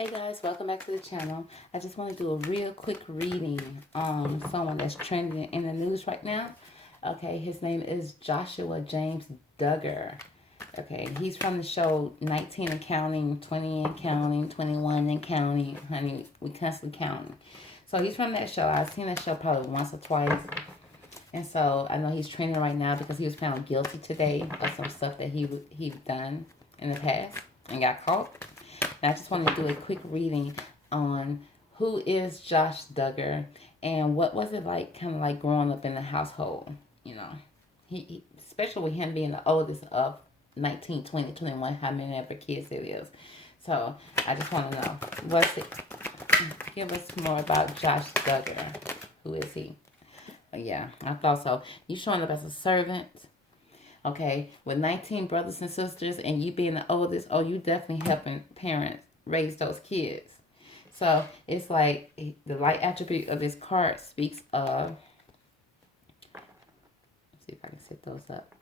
Hey guys, welcome back to the channel. I just want to do a real quick reading on someone that's trending in the news right now. Okay, his name is Joshua James Duggar. Okay, he's from the show 19 and counting, 20 and counting, 21 and counting. Honey, we constantly counting. So he's from that show. I've seen that show probably once or twice. And so I know he's trending right now because he was found guilty today of some stuff that he's done in the past and got caught. And I just want to do a quick reading on who is Josh Duggar and what was it like, kind of like growing up in the household. You know, he especially with him being the oldest of 19, 20, 21, how many ever kids it is. So I just want to know, what's it? Give us more about Josh Duggar. Who is he? Yeah, I thought so. You showing up as a servant, okay, with 19 brothers and sisters, and you being the oldest. Oh, you definitely helping parents raise those kids. So it's like the light attribute of this card speaks of. Let's see if I can set those up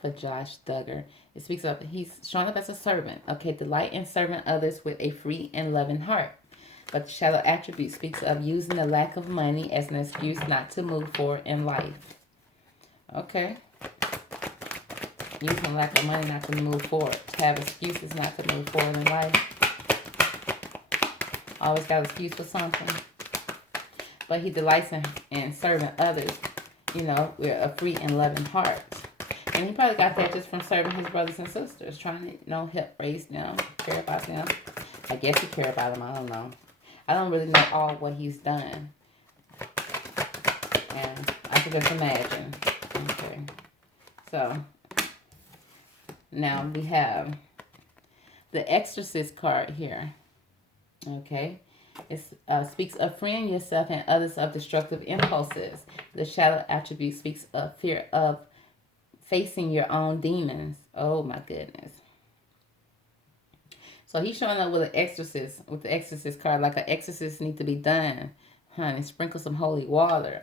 for Josh Duggar. It speaks of he's showing up as a servant. Okay, delight in serving others with a free and loving heart. But the shadow attribute speaks of using the lack of money as an excuse not to move forward in life. Okay. Using lack of money not to move forward. To have excuses not to move forward in life. Always got an excuse for something. But he delights in serving others, you know, with a free and loving heart. And he probably got that just from serving his brothers and sisters. Trying to, you know, help raise them, care about them. I guess he care about them, I don't know. I don't really know all what he's done. And I can just imagine. Okay. So, now we have the Exorcist card here. Okay. It speaks of freeing yourself and others of destructive impulses. The shadow attribute speaks of fear of facing your own demons. Oh my goodness. So he's showing up with an exorcist, with the exorcist card, like an exorcist need to be done. Honey, sprinkle some holy water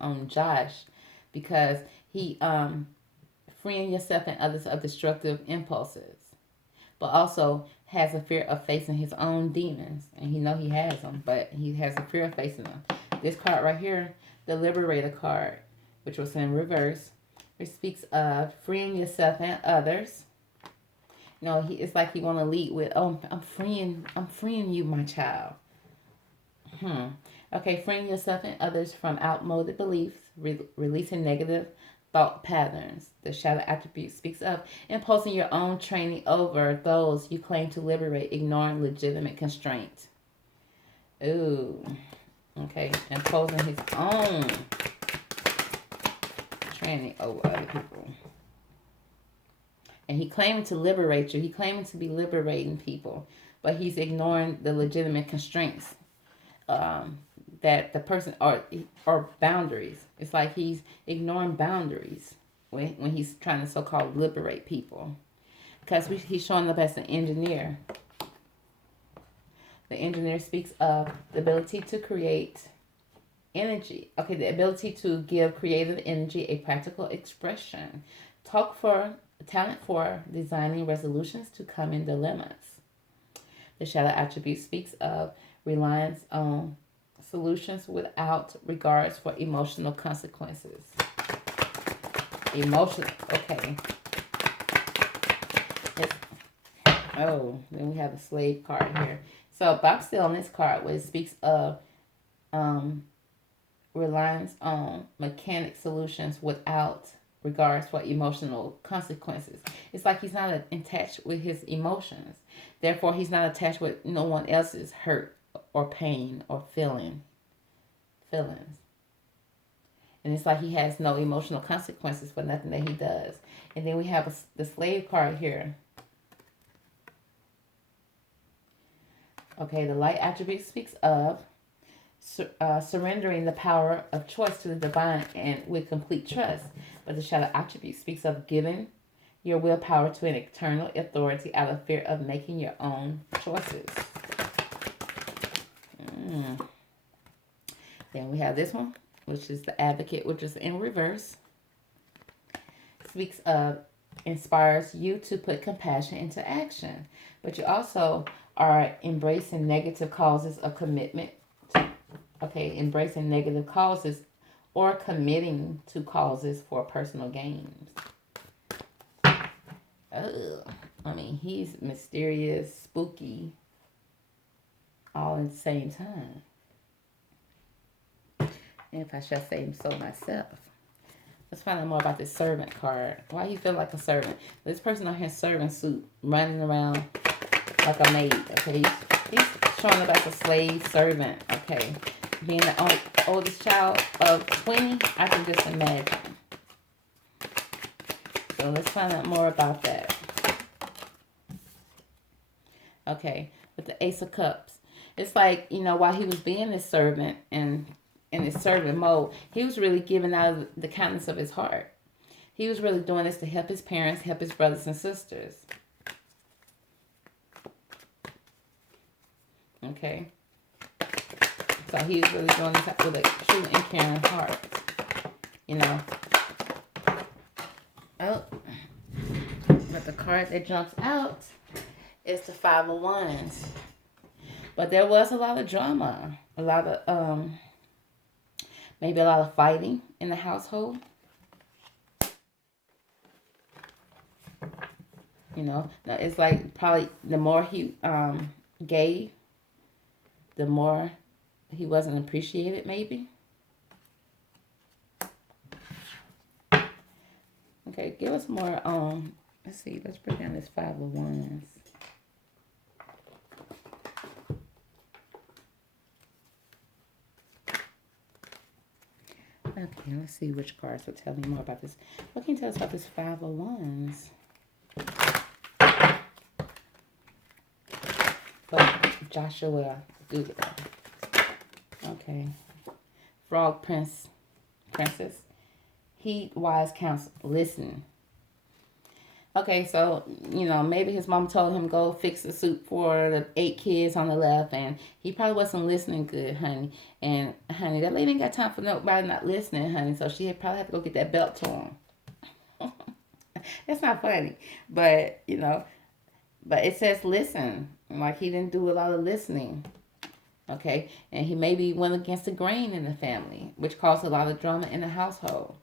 on Josh, because he freeing yourself and others of destructive impulses, but also has a fear of facing his own demons, and he know he has them, but he has a fear of facing them. This card right here, the Liberator card, which was in reverse, it speaks of freeing yourself and others. You know, it's like he want to lead with, oh, I'm freeing you, my child. Okay, freeing yourself and others from outmoded beliefs, releasing negative thought patterns. The shadow attribute speaks of imposing your own training over those you claim to liberate, ignoring legitimate constraints. Ooh, okay, imposing his own training over other people. And he claiming to liberate you. He claiming to be liberating people, but he's ignoring the legitimate constraints that the person or boundaries. It's like he's ignoring boundaries when he's trying to so-called liberate people, because he's showing up as an engineer. The engineer speaks of the ability to create energy. Okay, the ability to give creative energy a practical expression. Talent for designing resolutions to common dilemmas. The shadow attribute speaks of reliance on solutions without regards for emotional consequences. Okay. Then we have a slave card here. So, but I'm still on this card where it speaks of reliance on mechanic solutions without regards for emotional consequences. It's like he's not attached with his emotions. Therefore, he's not attached with no one else's hurt or pain or feelings. And it's like he has no emotional consequences for nothing that he does. And then we have the slave card here. Okay, the light attribute speaks of surrendering the power of choice to the divine and with complete trust. But the shadow attribute speaks of giving your willpower to an eternal authority out of fear of making your own choices. Then we have this one, which is the advocate, which is in reverse. Speaks of inspires you to put compassion into action. But you also are embracing negative causes of commitment. Okay, embracing negative causes or committing to causes for personal gains. I mean, he's mysterious, spooky, all at the same time. If I shall say so myself. Let's find out more about this servant card. Why you feel like a servant? This person on his servant suit, running around like a maid. Okay, he's showing up as a slave servant. Okay, being the oldest child of 20, I can just imagine. So let's find out more about that. Okay, with the Ace of Cups, it's like, you know, while he was being this servant and in his servant mode, he was really giving out of the kindness of his heart. He was really doing this to help his parents, help his brothers and sisters. Okay. So he was really doing this with a true and caring heart. You know. Oh. But the card that jumps out is the Five of Wands. But there was a lot of drama. A lot of, maybe a lot of fighting in the household. You know, it's like probably the more he gave, the more he wasn't appreciated, maybe. Okay, give us more, let's see, let's bring down this Five of Wands. Okay, let's see which cards will tell me more about this. What can you tell us about this Five of Wands? But Joshua Duggar. Okay. Frog Princess. Heed wise counsel. Listen. Okay, so, you know, maybe his mom told him go fix the soup for the 8 kids on the left, and he probably wasn't listening good, honey. And, honey, that lady ain't got time for nobody not listening, honey, so she probably had to go get that belt to him. That's not funny, but, you know, but it says listen. Like, he didn't do a lot of listening, okay? And he maybe went against the grain in the family, which caused a lot of drama in the household.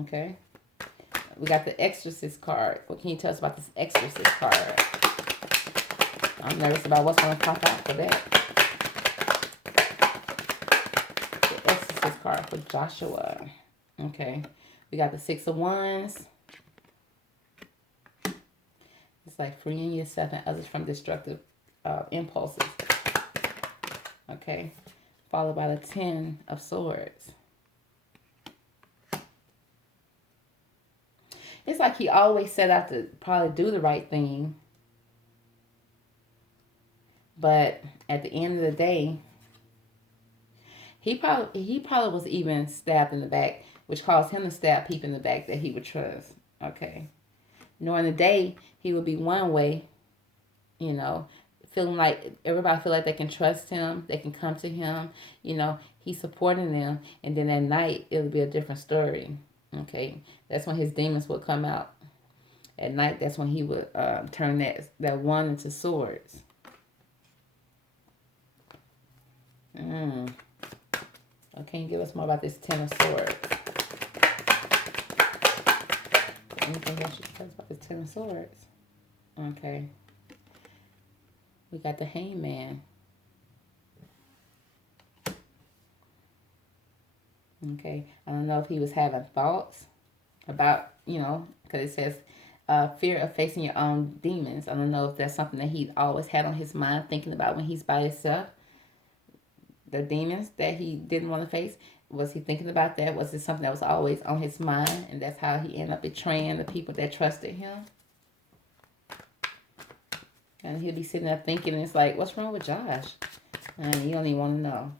Okay. We got the Exorcist card. What can you tell us about this Exorcist card? I'm nervous about what's going to pop out for that. The Exorcist card for Joshua. Okay. We got the Six of Wands. It's like freeing yourself and others from destructive impulses. Okay. Followed by the Ten of Swords. It's like he always set out to probably do the right thing. But at the end of the day, he probably was even stabbed in the back, which caused him to stab people in the back that he would trust. Okay. During the day, he would be one way, you know, feeling like everybody feel like they can trust him, they can come to him, you know, he's supporting them. And then at night, it'll be a different story. Okay, that's when his demons would come out. At night, that's when he would turn that one into swords. Okay, can you give us more about this Ten of Swords? Anything else you can tell us about this Ten of Swords? Okay. We got the Hangman. Okay, I don't know if he was having thoughts about, you know, because it says fear of facing your own demons. I don't know if that's something that he always had on his mind, thinking about when he's by himself. The demons that he didn't want to face. Was he thinking about that? Was it something that was always on his mind, and that's how he ended up betraying the people that trusted him? And he'll be sitting there thinking, and it's like, what's wrong with Josh? And you don't even want to know.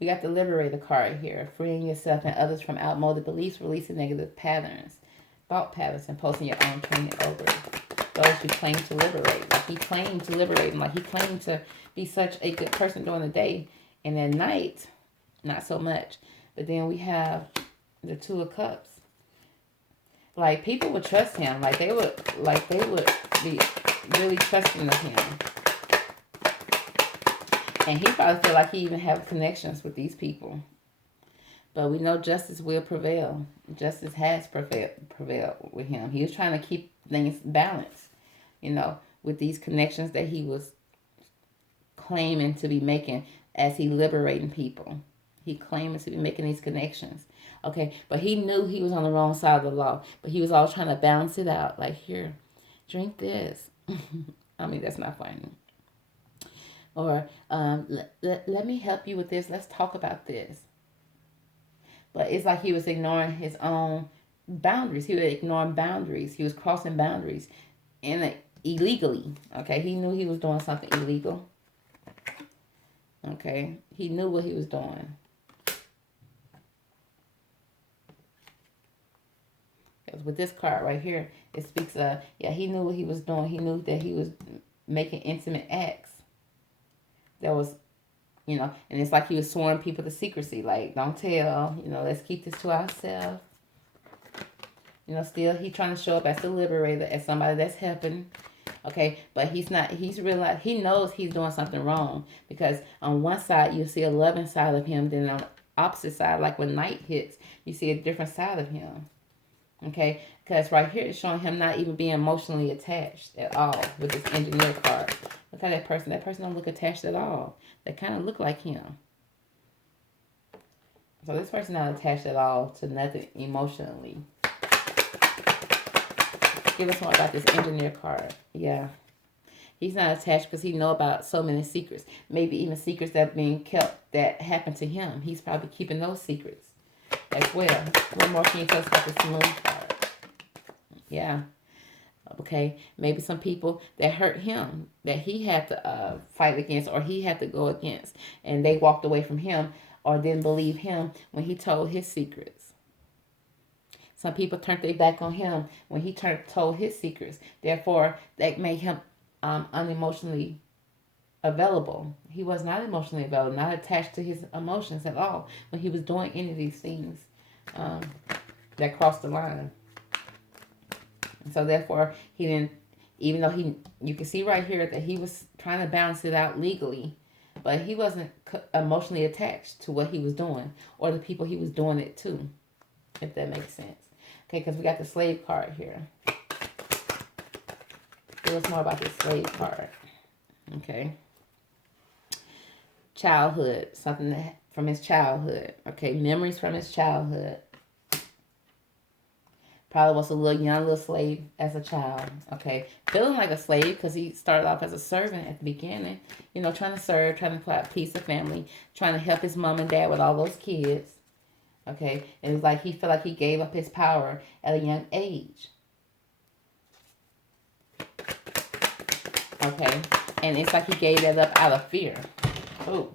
We got the Liberator card here. Freeing yourself and others from outmoded beliefs, releasing negative patterns, thought patterns, and posting your own training over those you claim to liberate. Like he claimed to liberate them. Like he claimed to be such a good person during the day. And at night, not so much. But then we have the Two of Cups. Like, people would trust him. They would be really trusting of him. And he probably feel like he even have connections with these people. But we know justice will prevail. Justice has prevailed with him. He was trying to keep things balanced, with these connections that he was claiming to be making as he liberating people. He claiming to be making these connections. Okay, but he knew he was on the wrong side of the law. But he was all trying to balance it out. Like, here, drink this. I mean, that's not funny. Or let me help you with this. Let's talk about this. But it's like he was ignoring his own boundaries. He was ignoring boundaries. He was crossing boundaries illegally. Okay, he knew he was doing something illegal. Okay, he knew what he was doing. Because with this card right here, it speaks of, he knew what he was doing. He knew that he was making intimate acts. That was, and it's like he was sworn people to secrecy. Like, don't tell, let's keep this to ourselves. Still he trying to show up as the liberator, as somebody that's helping. Okay, but he's not, he's realized, he knows he's doing something wrong. Because on one side, you see a loving side of him. Then on the opposite side, like when night hits, you see a different side of him. Okay, because right here it's showing him not even being emotionally attached at all with this engineer card. Look at that person. That person don't look attached at all. They kind of look like him. So this person not attached at all to nothing emotionally. Give us more about this engineer card. Yeah. He's not attached because he know about so many secrets. Maybe even secrets that are being kept that happened to him. He's probably keeping those secrets as well. What more can you tell us about this moon card? Yeah. Okay. Maybe some people that hurt him, that he had to fight against, or he had to go against, and they walked away from him or didn't believe him when he told his secrets. Some people turned their back on him when he told his secrets. Therefore, that made him unemotionally available. He was not emotionally available, not attached to his emotions at all when he was doing any of these things that crossed the line. And so therefore, he didn't, even though you can see right here that he was trying to balance it out legally, but he wasn't emotionally attached to what he was doing or the people he was doing it to, if that makes sense. Okay, because we got the slave card here. Tell us more about this slave card. Okay. Childhood, something from his childhood. Okay, memories from his childhood. Probably was a young little slave as a child. Okay, feeling like a slave because he started off as a servant at the beginning. Trying to serve, trying to provide peace of family, trying to help his mom and dad with all those kids. Okay, and it was like he felt like he gave up his power at a young age. Okay, and it's like he gave that up out of fear. Oh.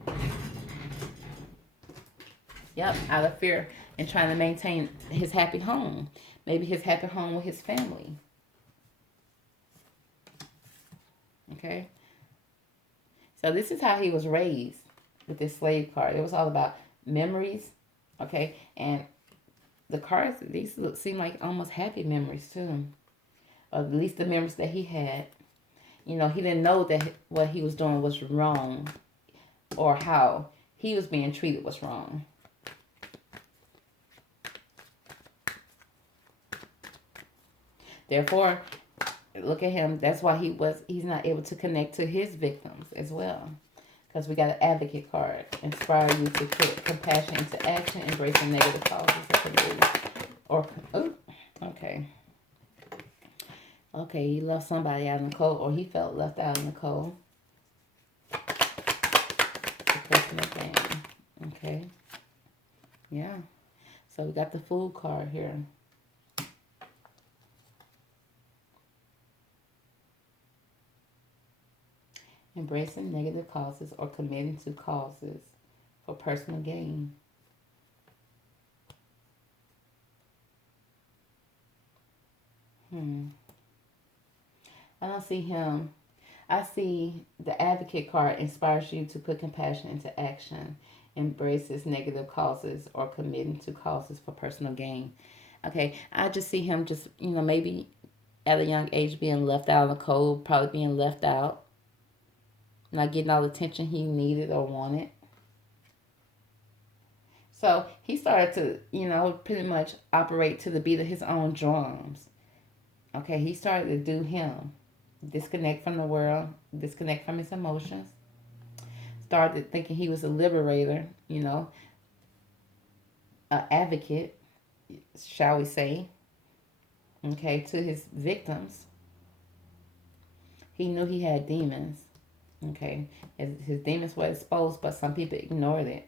Yep, out of fear and trying to maintain his happy home. Maybe his happy home with his family. Okay. So this is how he was raised with this slave card. It was all about memories. Okay, and the cards, these seem like almost happy memories too. Or at least the memories that he had. He didn't know that what he was doing was wrong. Or how he was being treated was wrong. Therefore, look at him. That's why he's not able to connect to his victims as well. Because we got an advocate card. Inspire you to put compassion into action, embracing negative causes. Okay. Okay, he left somebody out in the cold, or he felt left out in the cold. Okay. Yeah. So we got the Fool card here. Embracing negative causes or committing to causes for personal gain. I don't see him. I see the advocate card inspires you to put compassion into action, embraces negative causes, or committing to causes for personal gain. Okay, I just see him just, maybe at a young age being left out in the cold, probably being left out, not getting all the attention he needed or wanted. So he started to, pretty much operate to the beat of his own drums. Okay, he started to do him, disconnect from the world, disconnect from his emotions, started thinking he was a liberator, an advocate, shall we say, okay, to his victims. He knew he had demons, okay. His demons were exposed, but some people ignored it.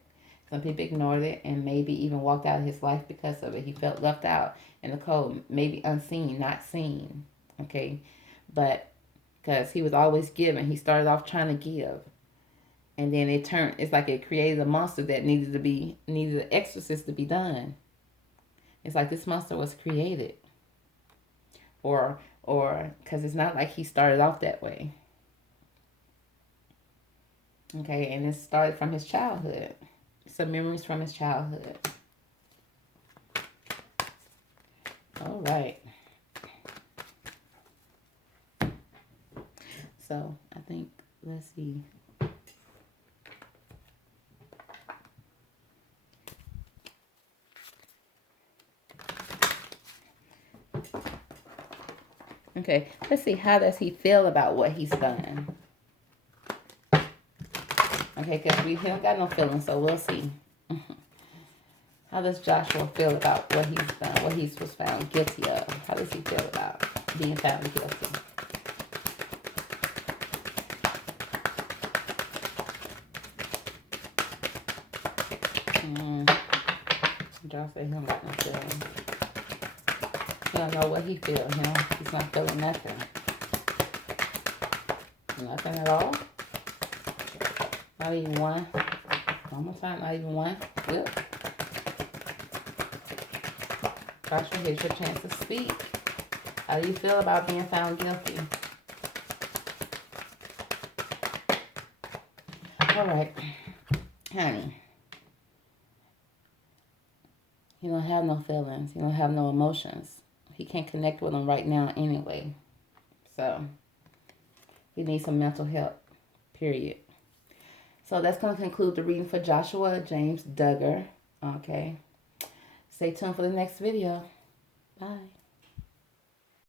Some people ignored it and maybe even walked out of his life because of it. He felt left out in the cold, maybe unseen, not seen, okay. But because he was always giving, he started off trying to give. And then it's like it created a monster that needed an exorcist to be done. It's like this monster was created. Or because it's not like he started off that way. Okay, and it started from his childhood. Some memories from his childhood. All right. So I think, let's see. Okay, let's see, how does he feel about what he's done? Okay, because he don't got no feelings, so we'll see. How does Joshua feel about what he's done, what he was found guilty of? How does he feel about being found guilty? Joshua said he don't got no feelings. He don't know what he feels, He's not feeling nothing. Nothing at all. Not even one. One more time, not even one. Good. Joshua, here's your chance to speak. How do you feel about being found guilty? All right, honey. He don't have no feelings. He don't have no emotions. He can't connect with them right now anyway. So, he needs some mental help, period. So, that's going to conclude the reading for Joshua James Duggar. Okay. Stay tuned for the next video. Bye.